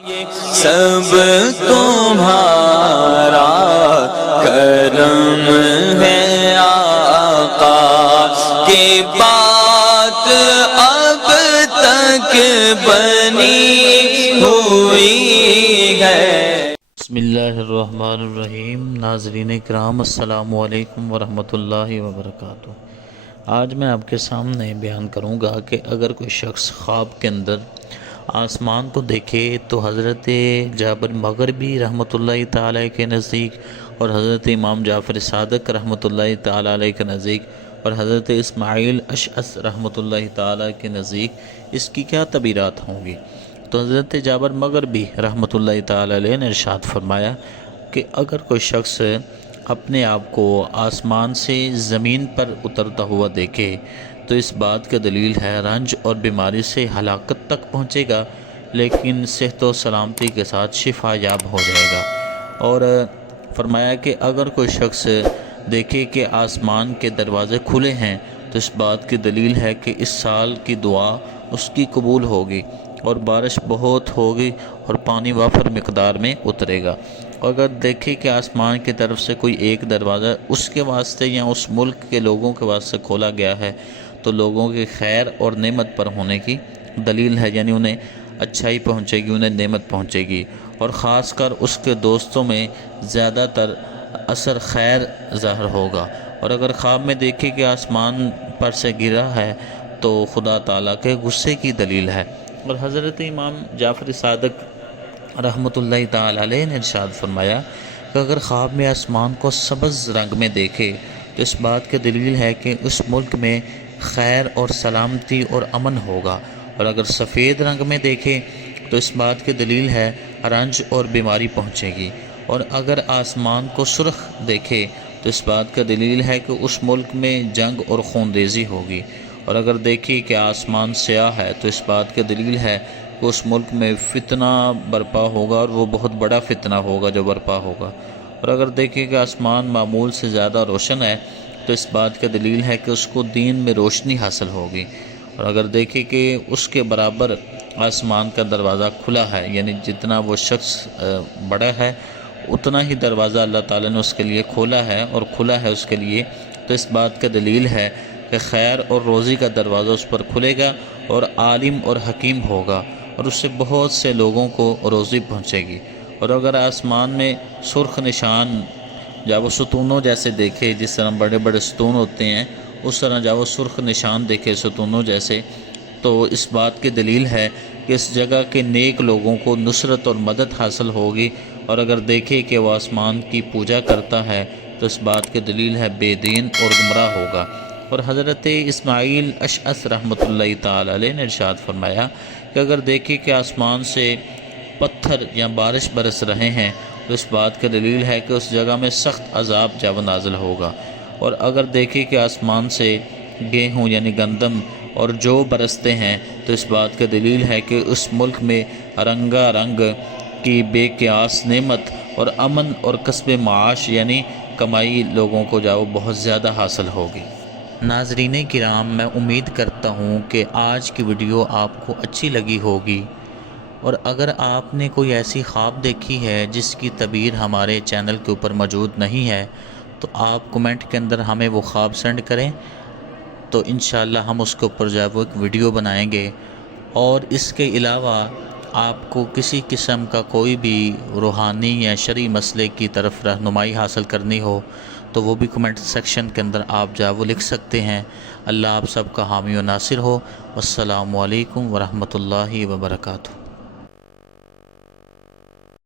سب تمہارا کرم ہے آقا کی بات اب تک بنی ہوئی ہے۔ بسم اللہ الرحمن الرحیم۔ ناظرین کرام السلام علیکم ورحمۃ اللہ وبرکاتہ۔ آج میں آپ کے سامنے بیان کروں گا کہ اگر کوئی شخص خواب کے اندر آسمان کو دیکھے تو حضرت جابر مغربی رحمۃ اللہ تعالی کے نزدیک اور حضرت امام جعفر صادق رحمۃ اللہ تعالی علیہ کے نزدیک اور حضرت اسماعیل اشعث رحمۃ اللہ تعالی کے نزدیک اس کی کیا تعبیرات ہوں گی، تو حضرت جابر مغربی رحمۃ اللہ تعالی علیہ نے ارشاد فرمایا کہ اگر کوئی شخص اپنے آپ کو آسمان سے زمین پر اترتا ہوا دیکھے تو اس بات کا دلیل ہے رنج اور بیماری سے ہلاکت تک پہنچے گا لیکن صحت و سلامتی کے ساتھ شفا یاب ہو جائے گا۔ اور فرمایا کہ اگر کوئی شخص دیکھے کہ آسمان کے دروازے کھلے ہیں تو اس بات کی دلیل ہے کہ اس سال کی دعا اس کی قبول ہوگی اور بارش بہت ہوگی اور پانی وافر مقدار میں اترے گا۔ اور اگر دیکھے کہ آسمان کی طرف سے کوئی ایک دروازہ اس کے واسطے یا اس ملک کے لوگوں کے واسطے کھولا گیا ہے تو لوگوں کی خیر اور نعمت پر ہونے کی دلیل ہے، یعنی انہیں اچھائی پہنچے گی، انہیں نعمت پہنچے گی، اور خاص کر اس کے دوستوں میں زیادہ تر اثر خیر ظاہر ہوگا۔ اور اگر خواب میں دیکھے کہ آسمان پر سے گرا ہے تو خدا تعالیٰ کے غصے کی دلیل ہے۔ اور حضرت امام جعفر صادق رحمۃ اللہ تعالی علیہ نے ارشاد فرمایا کہ اگر خواب میں آسمان کو سبز رنگ میں دیکھے تو اس بات کی دلیل ہے کہ اس ملک میں خیر اور سلامتی اور امن ہوگا، اور اگر سفید رنگ میں دیکھے تو اس بات کی دلیل ہے رنج اور بیماری پہنچے گی، اور اگر آسمان کو سرخ دیکھے تو اس بات کا دلیل ہے کہ اس ملک میں جنگ اور خونریزی ہوگی، اور اگر دیکھے کہ آسمان سیاہ ہے تو اس بات کی دلیل ہے کہ اس ملک میں فتنہ برپا ہوگا اور وہ بہت بڑا فتنہ ہوگا جو برپا ہوگا، اور اگر دیکھے کہ آسمان معمول سے زیادہ روشن ہے تو اس بات کا دلیل ہے کہ اس کو دین میں روشنی حاصل ہوگی، اور اگر دیکھے کہ اس کے برابر آسمان کا دروازہ کھلا ہے، یعنی جتنا وہ شخص بڑا ہے اتنا ہی دروازہ اللہ تعالیٰ نے اس کے لیے کھولا ہے اور کھلا ہے اس کے لیے، تو اس بات کا دلیل ہے کہ خیر اور روزی کا دروازہ اس پر کھلے گا اور عالم اور حکیم ہوگا اور اس سے بہت سے لوگوں کو روزی پہنچے گی۔ اور اگر آسمان میں سرخ نشان جب وہ ستونوں جیسے دیکھے، جس طرح بڑے بڑے ستون ہوتے ہیں اس طرح جب وہ سرخ نشان دیکھے ستونوں جیسے، تو اس بات کی دلیل ہے کہ اس جگہ کے نیک لوگوں کو نصرت اور مدد حاصل ہوگی، اور اگر دیکھے کہ وہ آسمان کی پوجا کرتا ہے تو اس بات کی دلیل ہے بے دین اور گمراہ ہوگا۔ اور حضرت اسماعیل اشعث رحمۃ اللہ تعالی علیہ نے ارشاد فرمایا کہ اگر دیکھے کہ آسمان سے پتھر یا بارش برس رہے ہیں تو اس بات کا دلیل ہے کہ اس جگہ میں سخت عذاب جب نازل ہوگا، اور اگر دیکھے کہ آسمان سے گیہوں یعنی گندم اور جو برستے ہیں تو اس بات کا دلیل ہے کہ اس ملک میں رنگا رنگ کی بے قیاس نعمت اور امن اور کسب معاش یعنی کمائی لوگوں کو جاؤ بہت زیادہ حاصل ہوگی۔ ناظرین کرام، میں امید کرتا ہوں کہ آج کی ویڈیو آپ کو اچھی لگی ہوگی، اور اگر آپ نے کوئی ایسی خواب دیکھی ہے جس کی تعبیر ہمارے چینل کے اوپر موجود نہیں ہے تو آپ کمنٹ کے اندر ہمیں وہ خواب سینڈ کریں، تو انشاءاللہ ہم اس کے اوپر جو ہے وہ ایک ویڈیو بنائیں گے۔ اور اس کے علاوہ آپ کو کسی قسم کا کوئی بھی روحانی یا شرعی مسئلے کی طرف رہنمائی حاصل کرنی ہو تو وہ بھی کمنٹ سیکشن کے اندر آپ جو ہے وہ لکھ سکتے ہیں۔ اللہ آپ سب کا حامی و ناصر ہو۔ السلام علیکم ورحمۃ اللہ وبرکاتہ۔